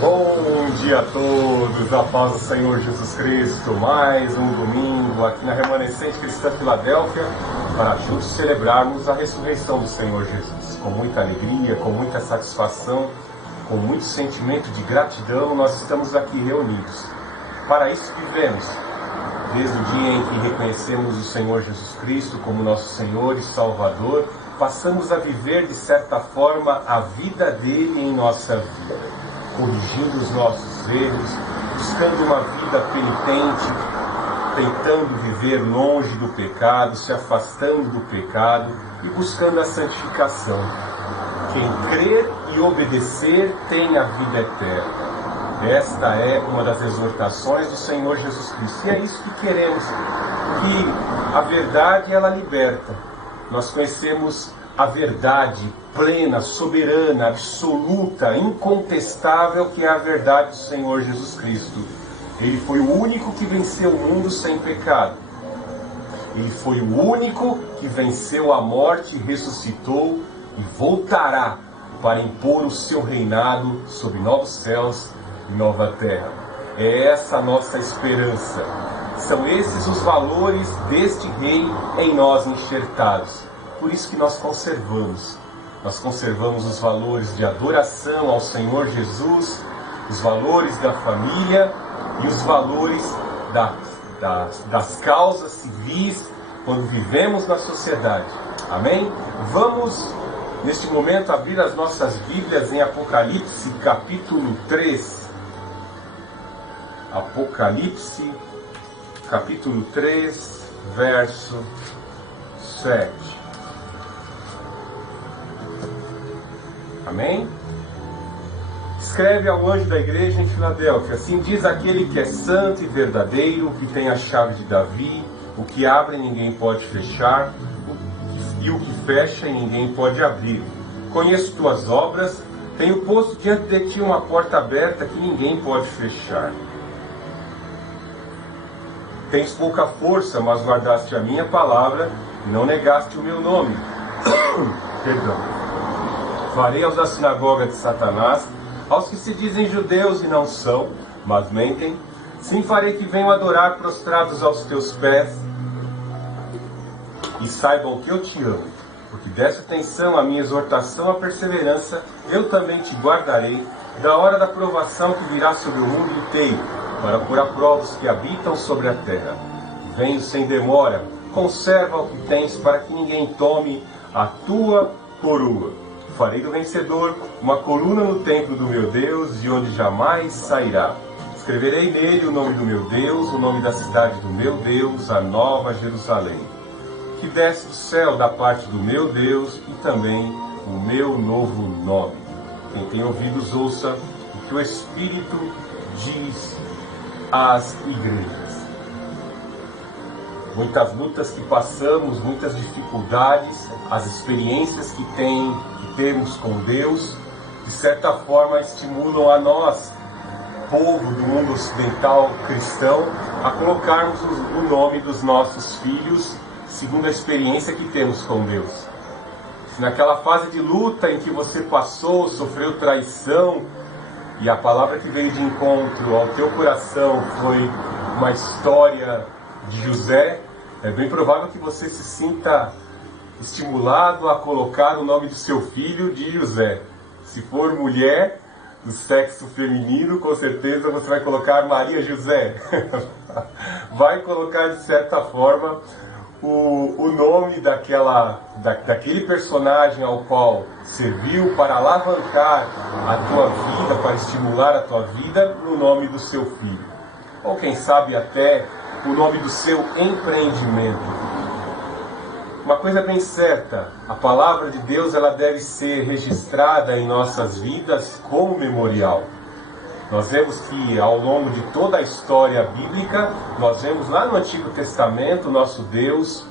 Bom dia a todos, a paz do Senhor Jesus Cristo. Mais um domingo aqui na Remanescente Cristã Filadélfia para juntos celebrarmos a ressurreição do Senhor Jesus. Com muita alegria, com muita satisfação, com muito sentimento de gratidão, nós estamos aqui reunidos. Para isso vivemos, desde o dia em que reconhecemos o Senhor Jesus Cristo como nosso Senhor e Salvador, passamos a viver de certa forma a vida dele em nossa vida, corrigindo os nossos erros, buscando uma vida penitente, tentando viver longe do pecado, se afastando do pecado e buscando a santificação. Quem crer e obedecer tem a vida eterna. Esta é uma das exortações do Senhor Jesus Cristo. E é isso que queremos, que a verdade ela liberta. Nós conhecemos a verdade plena, soberana, absoluta, incontestável, que é a verdade do Senhor Jesus Cristo. Ele foi o único que venceu o mundo sem pecado. Ele foi o único que venceu a morte, ressuscitou e voltará para impor o seu reinado sobre novos céus e nova terra. É essa a nossa esperança. São esses os valores deste rei em nós enxertados. Por isso que nós conservamos os valores de adoração ao Senhor Jesus, os valores da família e os valores das causas civis quando vivemos na sociedade. Amém? Vamos, neste momento, abrir as nossas Bíblias em Apocalipse, capítulo 3. Apocalipse, capítulo 3, verso 7. Amém? Escreve ao anjo da igreja em Filadélfia: assim diz aquele que é santo e verdadeiro, que tem a chave de Davi, o que abre ninguém pode fechar, e o que fecha ninguém pode abrir. Conheço tuas obras, tenho posto diante de ti uma porta aberta que ninguém pode fechar. Tens pouca força, mas guardaste a minha palavra e não negaste o meu nome. Perdão. Farei aos da sinagoga de Satanás, aos que se dizem judeus e não são, mas mentem, sim, farei que venham adorar prostrados aos teus pés, e saibam que eu te amo, porque desta atenção à minha exortação à perseverança, eu também te guardarei da hora da provação que virá sobre o mundo inteiro, para pôr a prova os que habitam sobre a terra. Venho sem demora, conserva o que tens, para que ninguém tome a tua coroa. Farei do vencedor uma coluna no templo do meu Deus, de onde jamais sairá. Escreverei nele o nome do meu Deus, o nome da cidade do meu Deus, a nova Jerusalém, que desce do céu da parte do meu Deus, e também o meu novo nome. Quem tem ouvidos, ouça o que o Espírito diz às igrejas. Muitas lutas que passamos, muitas dificuldades, as experiências que temos com Deus, de certa forma estimulam a nós, povo do mundo ocidental cristão, a colocarmos o nome dos nossos filhos segundo a experiência que temos com Deus. Se naquela fase de luta em que você passou, sofreu traição, e a palavra que veio de encontro ao teu coração foi uma história de José, é bem provável que você se sinta estimulado a colocar o nome do seu filho de José. Se for mulher do sexo feminino, com certeza você vai colocar Maria José. Vai colocar de certa forma o nome daquele personagem ao qual serviu para alavancar a tua vida, para estimular a tua vida, no nome do seu filho. Ou quem sabe até o nome do seu empreendimento. Uma coisa bem certa, a palavra de Deus ela deve ser registrada em nossas vidas como memorial. Nós vemos que ao longo de toda a história bíblica, nós vemos lá no Antigo Testamento, nosso Deus,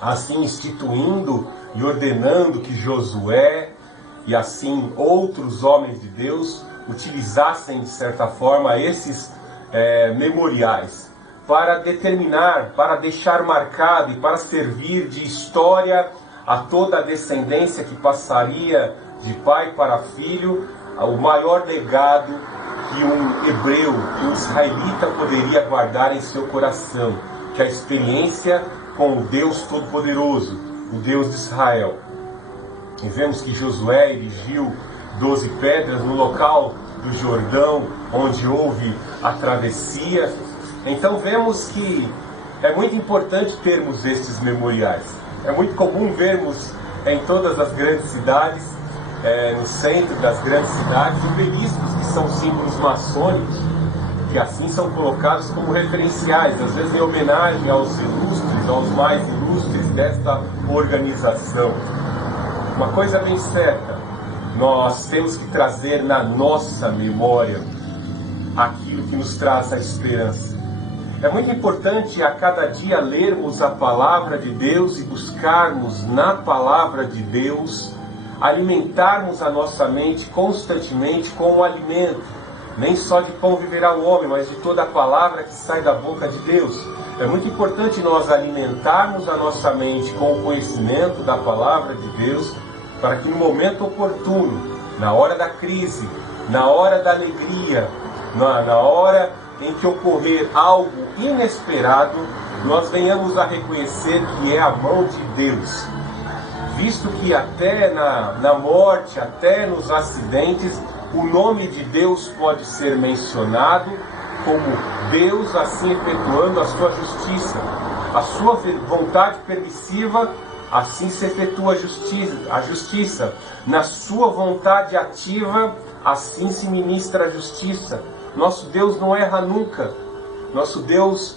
assim instituindo e ordenando que Josué e assim outros homens de Deus utilizassem de certa forma esses memoriais, para determinar, para deixar marcado e para servir de história a toda a descendência que passaria de pai para filho, o maior legado que um hebreu, que um israelita poderia guardar em seu coração, que é a experiência com o Deus Todo-Poderoso, o Deus de Israel. E vemos que Josué erigiu 12 pedras no local do Jordão, onde houve a travessia. Então vemos que é muito importante termos estes memoriais. É muito comum vermos em todas as grandes cidades, no centro das grandes cidades, obeliscos que são símbolos maçônicos, que assim são colocados como referenciais, às vezes em homenagem aos ilustres, aos mais ilustres desta organização. Uma coisa bem certa, nós temos que trazer na nossa memória aquilo que nos traz a esperança. É muito importante a cada dia lermos a palavra de Deus e buscarmos na palavra de Deus alimentarmos a nossa mente constantemente com o alimento. Nem só de pão viverá o homem, mas de toda a palavra que sai da boca de Deus. É muito importante nós alimentarmos a nossa mente com o conhecimento da palavra de Deus, para que no momento oportuno, na hora da crise, na hora da alegria, na hora em que ocorrer algo inesperado, nós venhamos a reconhecer que é a mão de Deus. Visto que até na morte, até nos acidentes, o nome de Deus pode ser mencionado como Deus assim efetuando a sua justiça. A sua vontade permissiva, assim se efetua a justiça. Na sua vontade ativa, assim se ministra a justiça. Nosso Deus não erra nunca. Nosso Deus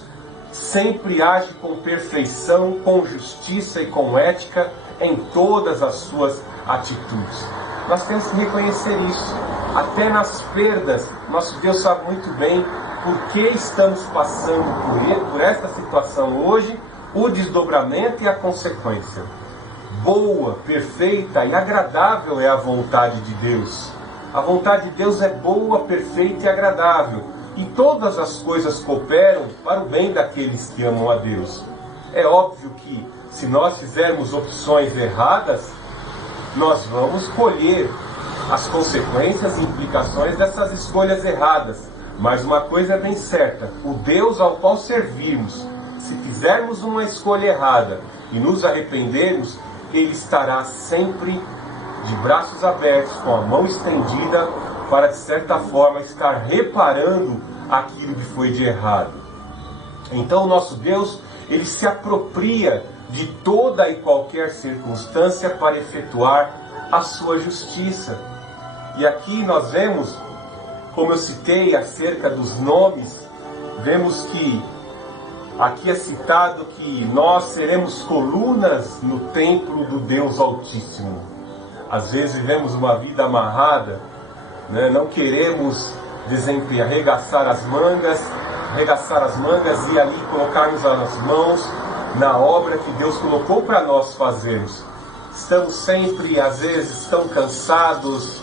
sempre age com perfeição, com justiça e com ética em todas as suas atitudes. Nós temos que reconhecer isso. Até nas perdas, nosso Deus sabe muito bem por que estamos passando por esta situação hoje, o desdobramento e a consequência. Boa, perfeita e agradável é a vontade de Deus. A vontade de Deus é boa, perfeita e agradável. E todas as coisas cooperam para o bem daqueles que amam a Deus. É óbvio que, se nós fizermos opções erradas, nós vamos colher as consequências e implicações dessas escolhas erradas. Mas uma coisa é bem certa: o Deus ao qual servimos, se fizermos uma escolha errada e nos arrependermos, Ele estará sempre de braços abertos, com a mão estendida, para de certa forma estar reparando aquilo que foi de errado. Então o nosso Deus, Ele se apropria de toda e qualquer circunstância para efetuar a sua justiça. E aqui nós vemos, como eu citei acerca dos nomes, vemos que aqui é citado que nós seremos colunas no templo do Deus Altíssimo. Às vezes vivemos uma vida amarrada, né? Não queremos arregaçar as mangas e ali colocarmos as mãos na obra que Deus colocou para nós fazermos. Estamos sempre, às vezes, tão cansados,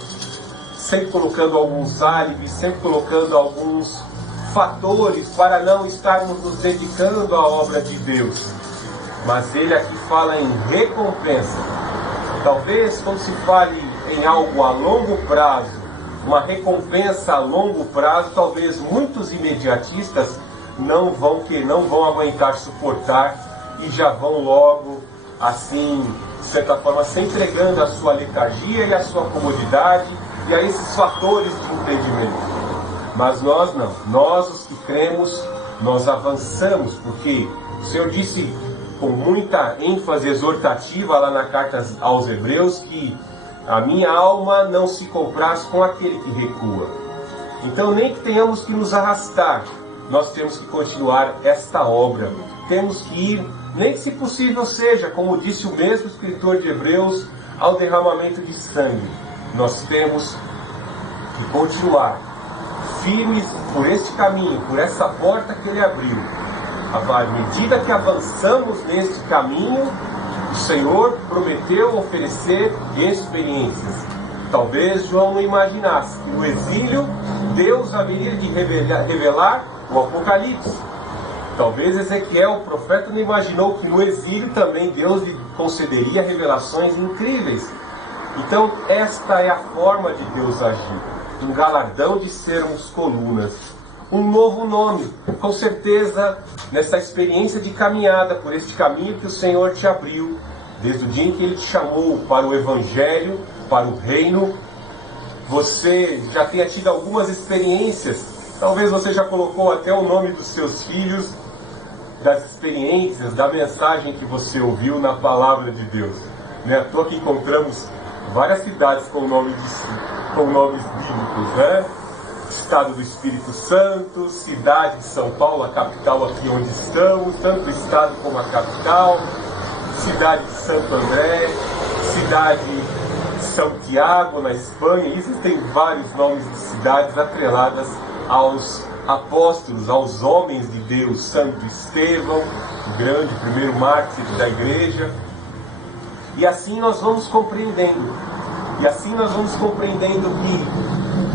sempre colocando alguns álibis, sempre colocando alguns fatores para não estarmos nos dedicando à obra de Deus. Mas Ele aqui fala em recompensa. Talvez quando se fale em algo a longo prazo, uma recompensa a longo prazo, talvez muitos imediatistas não vão aguentar suportar e já vão logo, assim, de certa forma, se entregando à sua letargia e à sua comodidade e a esses fatores de impedimento. Mas nós não. Nós, os que cremos, nós avançamos, porque o Senhor disse com muita ênfase exortativa lá na carta aos Hebreus que a minha alma não se compraz com aquele que recua. Então, nem que tenhamos que nos arrastar, nós temos que continuar esta obra. Temos que ir, nem que se possível seja, como disse o mesmo escritor de Hebreus, ao derramamento de sangue. Nós temos que continuar firmes por este caminho, por essa porta que Ele abriu. À medida que avançamos neste caminho, o Senhor prometeu oferecer experiências. Talvez João não imaginasse que no exílio Deus haveria de revelar o Apocalipse. Talvez Ezequiel, o profeta, não imaginou que no exílio também Deus lhe concederia revelações incríveis. Então, esta é a forma de Deus agir. Um galardão de sermos colunas. Um novo nome. Com certeza, nessa experiência de caminhada por este caminho que o Senhor te abriu, desde o dia em que Ele te chamou para o Evangelho, para o Reino, você já tenha tido algumas experiências. Talvez você já colocou até o nome dos seus filhos, das experiências, da mensagem que você ouviu na Palavra de Deus. Não é à toa que encontramos várias cidades com nomes bíblicos, né? Estado do Espírito Santo, cidade de São Paulo, a capital aqui onde estamos, tanto o estado como a capital, cidade de Santo André, cidade de São Tiago, na Espanha. Existem vários nomes de cidades atreladas aos apóstolos, aos homens de Deus. Santo Estevão, o grande primeiro mártir da igreja. E assim nós vamos compreendendo. Que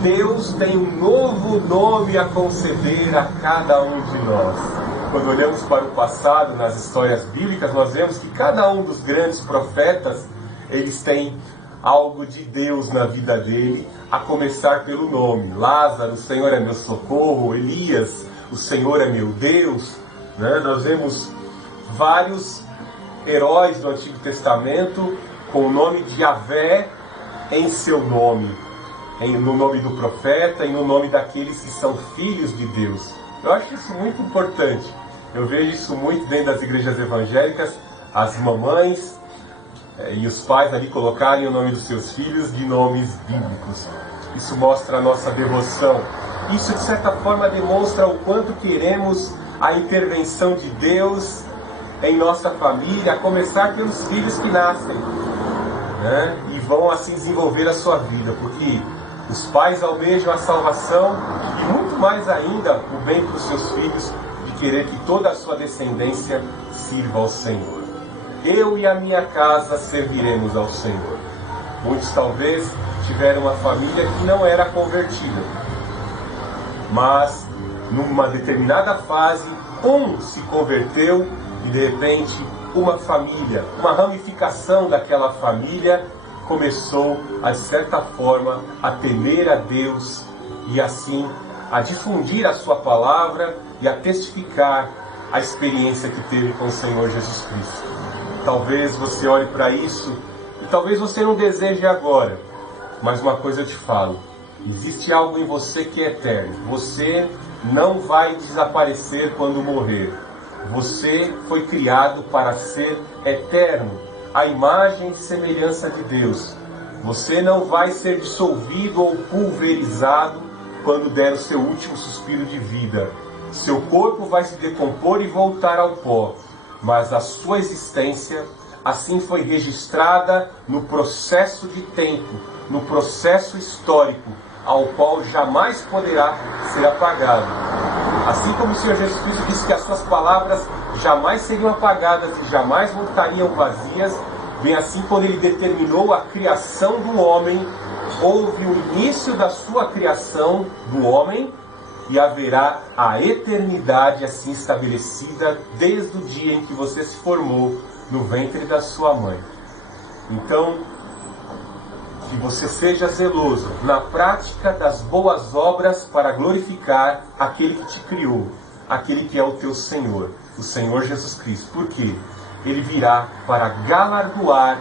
Deus tem um novo nome a conceder a cada um de nós. Quando olhamos para o passado, nas histórias bíblicas, nós vemos que cada um dos grandes profetas, eles têm algo de Deus na vida dele, a começar pelo nome. Lázaro, o Senhor é meu socorro. Elias, o Senhor é meu Deus. Né? Nós vemos vários heróis do Antigo Testamento com o nome de Yahvé em seu nome, no nome do profeta e no nome daqueles que são filhos de Deus. Eu acho isso muito importante. Eu vejo isso muito dentro das igrejas evangélicas, as mamães e os pais ali colocarem o nome dos seus filhos de nomes bíblicos. Isso mostra a nossa devoção. Isso, de certa forma, demonstra o quanto queremos a intervenção de Deus em nossa família, a começar pelos filhos que nascem, né? E vão assim desenvolver a sua vida, porque os pais almejam a salvação e muito mais ainda o bem para os seus filhos, de querer que toda a sua descendência sirva ao Senhor. Eu e a minha casa serviremos ao Senhor. Muitos talvez tiveram uma família que não era convertida, mas numa determinada fase um se converteu e de repente uma família, uma ramificação daquela família começou, de certa forma, a temer a Deus e assim a difundir a sua palavra e a testificar a experiência que teve com o Senhor Jesus Cristo. Talvez você olhe para isso e talvez você não deseje agora, mas uma coisa eu te falo: existe algo em você que é eterno. Você não vai desaparecer quando morrer. Você foi criado para ser eterno, a imagem e semelhança de Deus. Você não vai ser dissolvido ou pulverizado quando der o seu último suspiro de vida. Seu corpo vai se decompor e voltar ao pó, mas a sua existência assim foi registrada no processo de tempo, no processo histórico, ao qual jamais poderá ser apagado. Assim como o Senhor Jesus Cristo disse que as suas palavras jamais seriam apagadas e jamais voltariam vazias, bem assim, quando Ele determinou a criação do homem, houve o início da sua criação do homem e haverá a eternidade assim estabelecida desde o dia em que você se formou no ventre da sua mãe. Então, que você seja zeloso na prática das boas obras para glorificar aquele que te criou, aquele que é o teu Senhor, o Senhor Jesus Cristo. Por quê? Ele virá para galardoar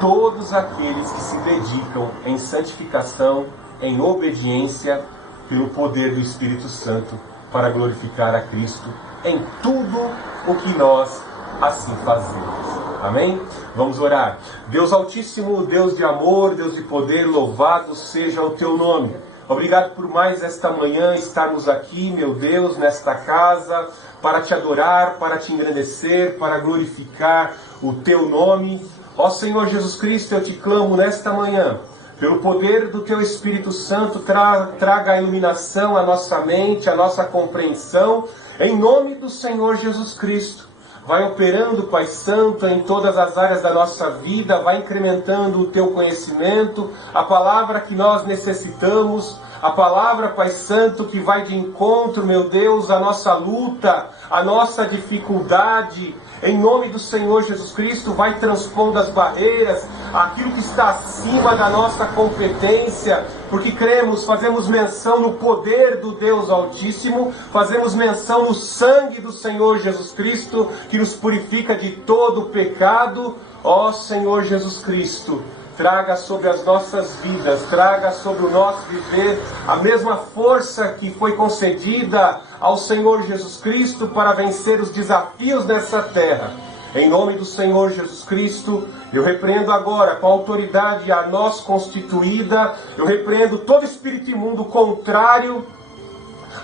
todos aqueles que se dedicam em santificação, em obediência, pelo poder do Espírito Santo, para glorificar a Cristo em tudo o que nós assim fazemos. Amém? Vamos orar. Deus Altíssimo, Deus de amor, Deus de poder, louvado seja o teu nome. Obrigado por mais esta manhã estarmos aqui, meu Deus, nesta casa, para te adorar, para te engrandecer, para glorificar o teu nome. Ó Senhor Jesus Cristo, eu te clamo nesta manhã, pelo poder do teu Espírito Santo, traga a iluminação à nossa mente, à nossa compreensão, em nome do Senhor Jesus Cristo. Vai operando, Pai Santo, em todas as áreas da nossa vida, vai incrementando o teu conhecimento, a palavra que nós necessitamos, a palavra, Pai Santo, que vai de encontro, meu Deus, à nossa luta, à nossa dificuldade. Em nome do Senhor Jesus Cristo, vai transpondo as barreiras, aquilo que está acima da nossa competência, porque cremos, fazemos menção no poder do Deus Altíssimo, fazemos menção no sangue do Senhor Jesus Cristo, que nos purifica de todo o pecado. Ó Senhor Jesus Cristo, traga sobre as nossas vidas, traga sobre o nosso viver a mesma força que foi concedida ao Senhor Jesus Cristo para vencer os desafios dessa terra. Em nome do Senhor Jesus Cristo, eu repreendo agora, com a autoridade a nós constituída, eu repreendo todo espírito imundo contrário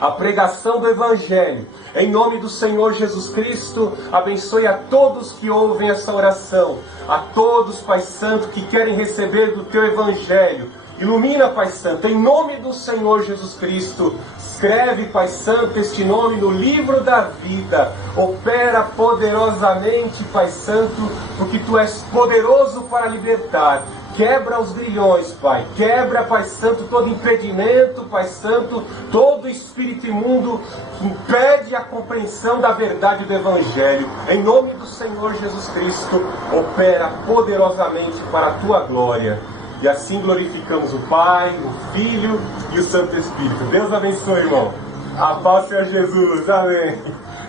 à pregação do Evangelho. Em nome do Senhor Jesus Cristo, abençoe a todos que ouvem essa oração, a todos, Pai Santo, que querem receber do Teu Evangelho. Ilumina, Pai Santo, em nome do Senhor Jesus Cristo. Escreve, Pai Santo, este nome no livro da vida. Opera poderosamente, Pai Santo, porque Tu és poderoso para libertar. Quebra os grilhões, Pai. Quebra, Pai Santo, todo impedimento, Pai Santo, todo espírito imundo que impede a compreensão da verdade do Evangelho. Em nome do Senhor Jesus Cristo, opera poderosamente para a Tua glória. E assim glorificamos o Pai, o Filho e o Santo Espírito. Deus abençoe, irmão. A paz seja Jesus. Amém.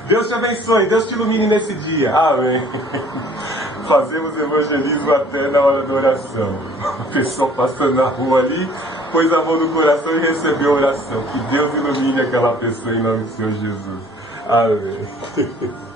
Deus te abençoe. Deus te ilumine nesse dia. Amém. Fazemos evangelismo até na hora da oração. A pessoa passando na rua ali, pôs a mão no coração e recebeu a oração. Que Deus ilumine aquela pessoa em nome do Senhor Jesus. Amém.